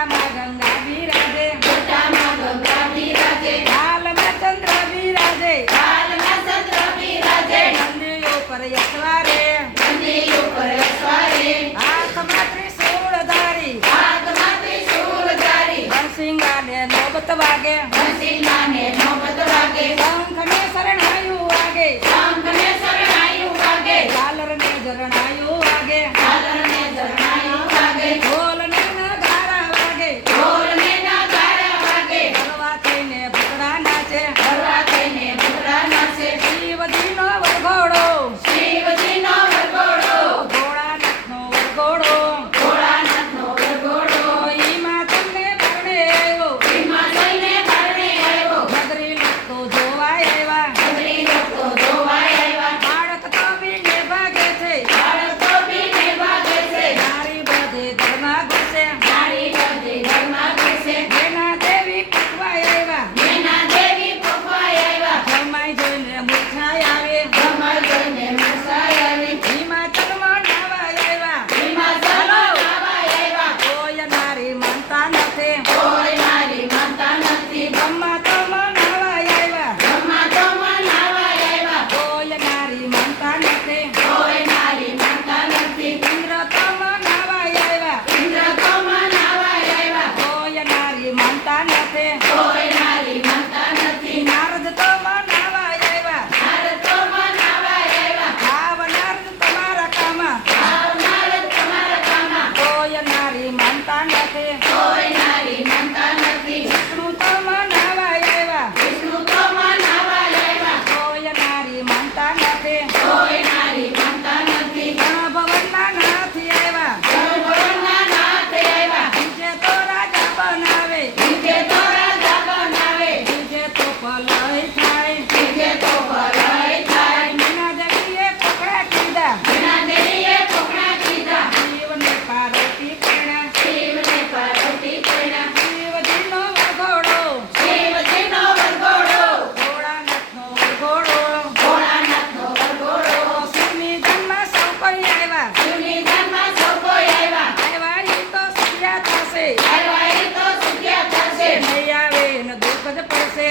જટામાં ગંગા બિરાજે જટામાં ગંગા બિરાજે હાલમાં ચંદ્ર બિરાજે હાલમાં ચંદ્ર બિરાજે નંદી ઉપર યશવારે નંદી ઉપર અસવારે હાથમાં ત્રિશૂળ ધારી હાથમાં ત્રિશૂળ ધારી નરસિંહાને નોબત વાગે નરસિંહાને નોબત વાગે શંખને શરણાયું વાગે શંખને શરણાયું વાગે ઝાલરને ઝરણાયું વાગે ઝાલરને ઝરણાયું વાગે ઢોલને નગારા વાગે ઢોલને નગારા વાગે હળવા થઈને ભૂતડા નાચે હળવા થઈને ભૂતડા નાચે શિવજીનો વરઘોડો શિવજીનો વરઘોડો ભોળાનાથનો વરઘોડો ભોળાનાથનો વરઘોડો ઈમાં તમને પરણે આવ્યો એમાં જઈને પરણે આવ્યો નગરી લોકો જોવાય આવ્યા નગરી લોકો જોવાય આવ્યા બાળક તો બીને ભાગે છે બાળકો બીને ભાગે છે નારી બધે ઘરમાં ઘૂસે નારી બધે ઘરમાં ઘૂસે એના દેવી પૂજવાય આવ્યા એના દેવી પકવાય આવ્યા જમાઈ જોઈને મૂર્છાય આવે જમાઈ જોઈને મૂર્છાય આવી હિમાચલમાં નાવાય આવ્યા એમાં જમાવાય આવ્યા કોઈ નારી માનતા નથી કોઈ નારી માનતા નથી બ્રહ્મા તો મનાવાય આવ્યા બ્રહ્મા તો મનાવાય આવ્યા કોઈ નારી માનતા નથી કોઈ નારી માનતા નથી ઇન્દ્ર તો મનાવાય આવ્યા ઇન્દ્ર તો મનાવાય આવ્યા કોઈ નારી માનતા નથી કોઈ નારી માનતા નથી નારદ તો મનાવાય આવ્યા નારદ તો મનાવાય આવ્યા આવ નારદ તમારા કામમાં આવનાર તમારા કામમાં કોઈ નારી માનતા નથી કોઈ નારી માનતા નથી વિષ્ણુ તો મનાવાય આવ્યા વિષ્ણુ તો મનાવાય આવ્યા કોઈ નારી માનતા નથી કોઈ નારી માનતા નથી ઘણા ભવનના નાથી આવ્યા ભગવાનના નાથ આવ્યા બીજે તો રાજા બનાવે બીજે તો રાજા બનાવે બીજે તો પલય થાય બીજે તો ભલાઈ થાય મીના દેવીએ પકડા કીધા એના દેવીએ પકડા કીધા શિવને પાર્વતી પરણ્યા શિવને પાર્વતી પરણ્યા શિવજીનો વરઘોડો શિવજીનો વરઘોડો ભોળાનાથનો વરઘોડો ભોળાનાથનો વરઘોડો શિવની જન્મ સૌ કોઈ આવ્યા શિવની જન્મ સૌ કોઈ આવ્યા આવ્યા ઈ તો સુખ્યા થશે આવ્યા એ તો સુખ્યા થશે નહીં આવે ને દુઃખ જ પડશે